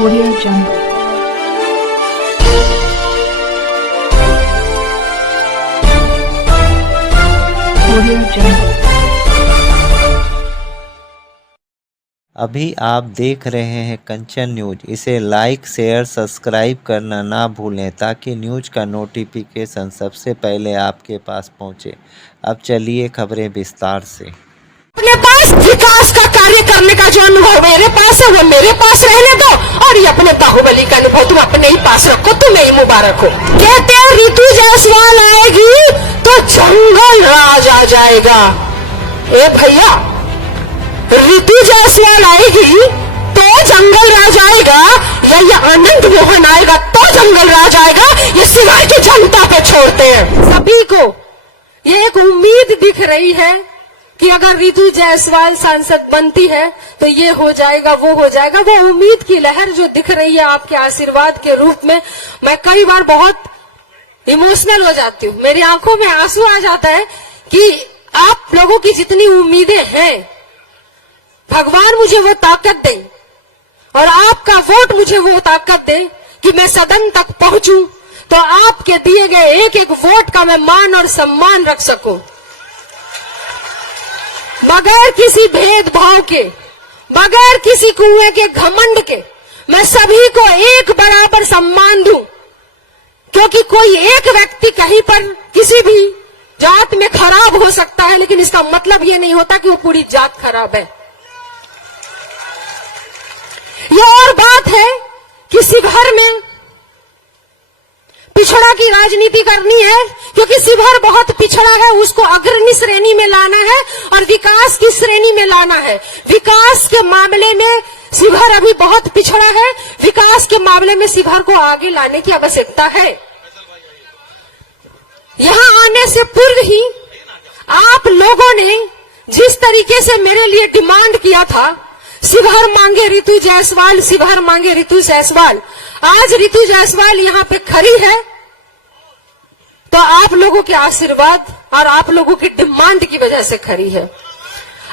Audio Jungle. Audio Jungle. अभी आप देख रहे हैं कंचन न्यूज। इसे लाइक शेयर सब्सक्राइब करना ना भूलें ताकि न्यूज का नोटिफिकेशन सबसे पहले आपके पास पहुंचे। अब चलिए खबरें विस्तार से। अपने पास विकास का कार्य करने का जो अनुभव मेरे पास है वो मेरे पास रहने दो, और ये अपने बाहुबली का अनुभव तुम अपने ही पास रखो, तुम्हें ही मुबारक हो। कहते हैं ऋतु जायसवाल आएगी तो जंगल राज आ जाएगा। ए भैया, ऋतु जायसवाल आएगी तो जंगल राज आएगा, या ये आनंद मोहन आएगा तो जंगल राज आएगा, ये सिवाय की जनता पे छोड़ते हैं। सभी को ये एक उम्मीद दिख रही है कि अगर ऋतु जायसवाल सांसद बनती है तो ये हो जाएगा, वो हो जाएगा। वो उम्मीद की लहर जो दिख रही है आपके आशीर्वाद के रूप में, मैं कई बार बहुत इमोशनल हो जाती हूँ, मेरी आंखों में आंसू आ जाता है कि आप लोगों की जितनी उम्मीदें हैं, भगवान मुझे वो ताकत दे और आपका वोट मुझे वो ताकत दे कि मैं सदन तक पहुंचूं, तो आपके दिए गए एक एक वोट का मैं मान और सम्मान रख सकूं, बगैर किसी भेदभाव के, बगैर किसी कुएं के घमंड के। मैं सभी को एक बराबर सम्मान दूं, क्योंकि कोई एक व्यक्ति कहीं पर किसी भी जात में खराब हो सकता है, लेकिन इसका मतलब ये नहीं होता कि वो पूरी जात खराब है। ये और बात है कि शिवहर में पिछड़ा की राजनीति करनी है, क्योंकि शिवहर बहुत पिछड़ा है, उसको अग्रणी श्रेणी में लाना है और विकास की श्रेणी में लाना है। विकास के मामले में शिवहर अभी बहुत पिछड़ा है, विकास के मामले में शिवहर को आगे लाने की आवश्यकता है। यहां आने से पूर्व ही आप लोगों ने जिस तरीके से मेरे लिए डिमांड किया था, शिवहर मांगे ऋतु जायसवाल, शिवहर मांगे ऋतु जायसवाल, आज ऋतु जायसवाल यहाँ पे खड़ी है तो आप लोगों के आशीर्वाद और आप लोगों की डिमांड की वजह से खड़ी है।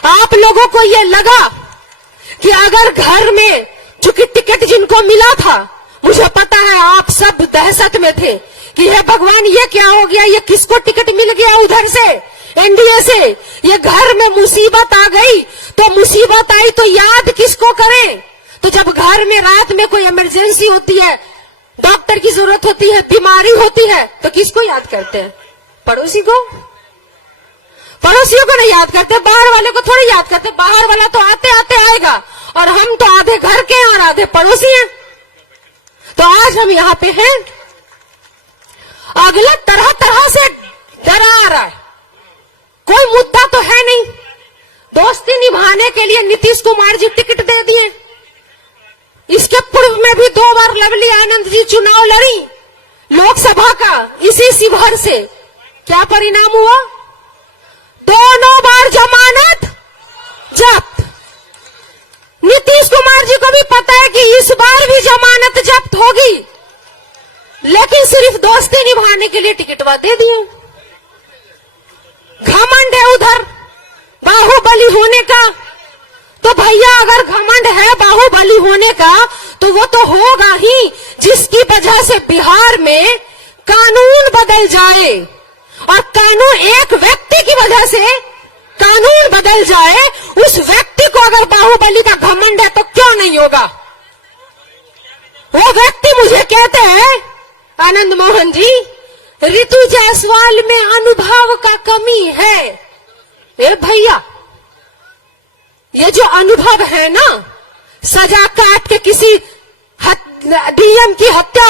आप लोगों को ये लगा कि अगर घर में चूंकि टिकट जिनको मिला था, मुझे पता है आप सब दहशत में थे कि हे भगवान ये क्या हो गया, ये किसको टिकट मिल गया उधर से एनडीए से, ये घर में मुसीबत आ गई, तो मुसीबत आई तो याद किसको करें। तो जब घर में रात में कोई इमरजेंसी होती है, डॉक्टर की जरूरत होती है, बीमारी होती है, तो किसको याद करते हैं? पड़ोसी को। पड़ोसियों को नहीं याद करते, बाहर वाले को थोड़ी याद करते। बाहर वाला तो आते आते आएगा, और हम तो आधे घर के और आधे पड़ोसी हैं। तो आज हम यहाँ पे हैं। अगला तरह तरह से डरा आ रहा है, कोई मुद्दा तो है नहीं। दोस्ती निभाने के लिए नीतीश कुमार जी टिकट दे दिए। इसके पूर्व में भी 2 बार लवली आनंद जी चुनाव लड़ी लोकसभा का इसी शिवहर से। क्या परिणाम हुआ? दोनों बार जमानत जब्त। नीतीश कुमार जी को भी पता है कि इस बार भी जमानत जब्त होगी, लेकिन सिर्फ दोस्ती निभाने के लिए टिकटवा दे दिए। घमंड है उधर बाहुबली होने का, तो भैया अगर घमंड है बाहुबली होने का तो वो तो होगा ही, जिसकी वजह से बिहार में कानून बदल जाए, और कानून एक व्यक्ति की वजह से कानून बदल जाए। उस व्यक्ति को अगर बाहुबली का घमंड है तो क्यों नहीं होगा? वो व्यक्ति मुझे कहते हैं आनंद मोहन जी, ऋतु जायसवाल में अनुभव का कमी है। ए भैया, ये जो अनुभव है ना, सजा काट के किसी डीएम की हत्या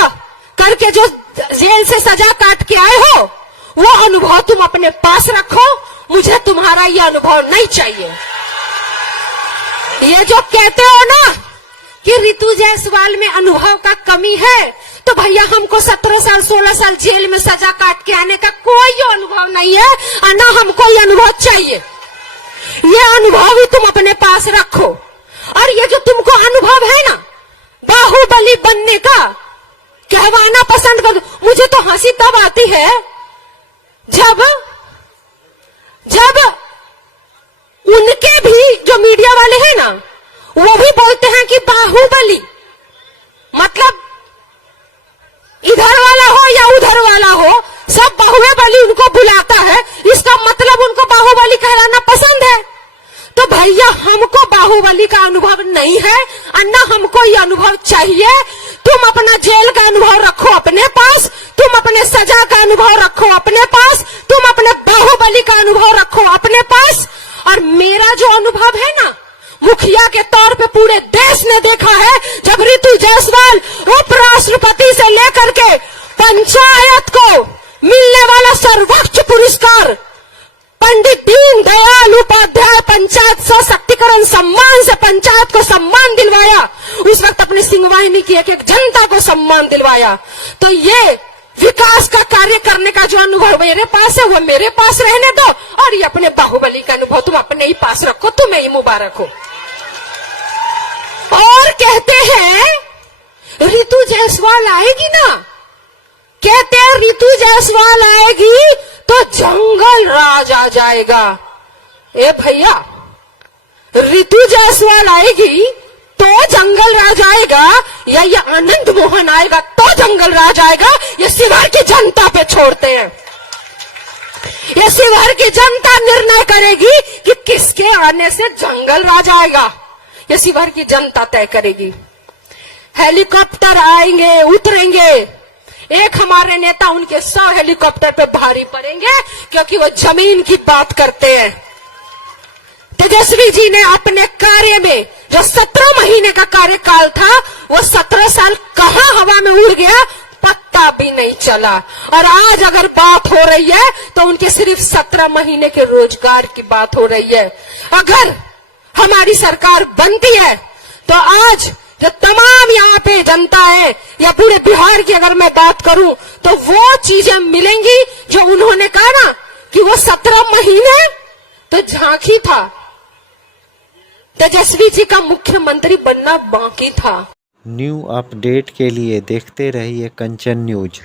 करके जो जेल से सजा काट के आए हो, वो अनुभव तुम अपने पास रखो। मुझे तुम्हारा ये अनुभव नहीं चाहिए। ये जो कहते हो ना कि ऋतु जायसवाल में अनुभव का कमी है, तो भैया हमको 17 साल 16 साल जेल में सजा काट के आने का कोई अनुभव नहीं है, और ना हमको ये अनुभव चाहिए। ये अनुभव ही तुम अपने पास रखो। और ये जो तुमको अनुभव है ना बाहुबली बनने का, कहवाना पसंद कर, मुझे तो हंसी तब आती है जब उनके भी जो मीडिया वाले हैं ना, वो भी बोलते हैं कि बाहुबली मतलब इधर वाला हो या उधर वाला हो, सब बाहुबली उनको बुलाता है, इसका मतलब उनको बाहुबली कहलाना पसंद है। तो भैया हमको बाहुबली का अनुभव नहीं है अन्ना, हमको ये अनुभव चाहिए। तुम अपना जेल का अनुभव रखो अपने पास, तुम अपने सजा का अनुभव रखो अपने पास, तुम अपने बाहुबली का अनुभव रखो अपने पास। और मेरा जो अनुभव है ना, मुखिया के तौर पे पूरे देश ने देखा है, जब ऋतु जायसवाल उपराष्ट्रपति से लेकर के पंचायत को मिलने वाला सर्वोच्च पुरस्कार पंडित दीन दयाल उपाध्याय पंचायत सशक्तिकरण सम्मान से पंचायत को सम्मान दिलवाया, उस वक्त अपनी सिंहवाहिनी की एक एक जनता को सम्मान दिलवाया। तो ये विकास का कार्य करने का जो अनुभव मेरे पास है वो मेरे पास रहने दो, और ये अपने बाहुबली का अनुभव तुम अपने ही पास रखो, तुम्हें ही मुबारक हो। और कहते हैं ऋतु जायसवाल आएगी ना, कहते हैं ऋतु जायसवाल आएगी तो जंगल राज आ जाएगा। ए भैया, ऋतु जायसवाल आएगी तो जंगल राज आएगा या ये आनंद मोहन आएगा तो जंगल राज आएगा, ये शिवहर की जनता पे छोड़ते हैं। ये शिवहर की जनता निर्णय करेगी कि किसके आने से जंगल राज आएगा, ये शिवहर की जनता तय करेगी। हेलीकॉप्टर आएंगे उतरेंगे, एक हमारे नेता उनके 100 हेलीकॉप्टर पे भारी पड़ेंगे क्योंकि वो जमीन की बात करते हैं। तेजस्वी जी ने अपने कार्य में जो 17 महीने का कार्यकाल था, वो 17 साल कहां हवा में उड़ गया पत्ता भी नहीं चला। और आज अगर बात हो रही है तो उनके सिर्फ 17 महीने के रोजगार की बात हो रही है। अगर हमारी सरकार बनती है तो आज जो तमाम यहाँ पे जनता है या पूरे बिहार की अगर मैं बात करूं तो वो चीजें मिलेंगी जो उन्होंने कहा ना कि वो 17 महीने तो झांकी था, तेजस्वी जी का मुख्यमंत्री बनना बाकी था। न्यू अपडेट के लिए देखते रहिए कंचन न्यूज।